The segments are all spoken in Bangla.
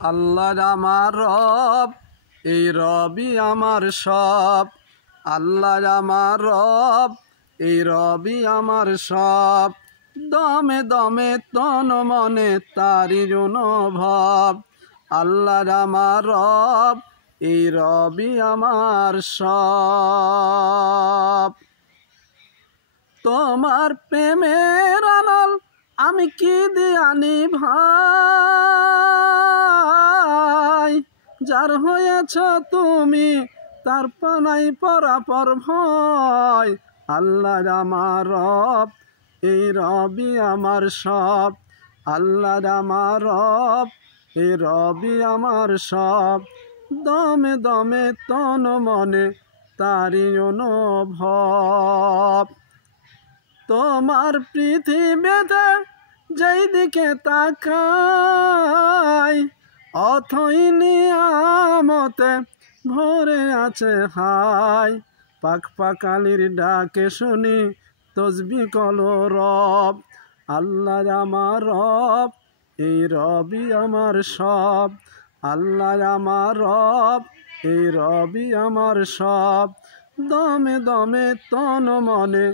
আল্লাহ আমার রব, এই রবি আমার সব। আল্লাহ আমার রব, এই রবি আমার সব। দমে দমে তন মনে তারি অনুভব। আল্লাহ আমার রব, এই রবি আমার সব। তোমার প্রেমের আনল আমি কি দিয়ানি ভাই, যার হয়েছ তুমি তার পানাই পরাপর ভয়। আল্লাহ আমার রব, এই রবি আমার সব। আল্লাহ আমার রব, এই রবি আমার সব। দমে দমে তন মনে তারি অনুভব। তোমার পৃথিবীতে যেই দিকে তাকাই, অথই নিয়ামতে ভরে আছে হাই। পাক পাকালির ডাকে শুনি তসবি কলো রব। আল্লাহ আমার রব, এই রবি আমার সব। আল্লাহ আমার রব, এই রবি আমার সব। দমে দমে তন মনে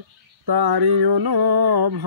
তারি অনুভব।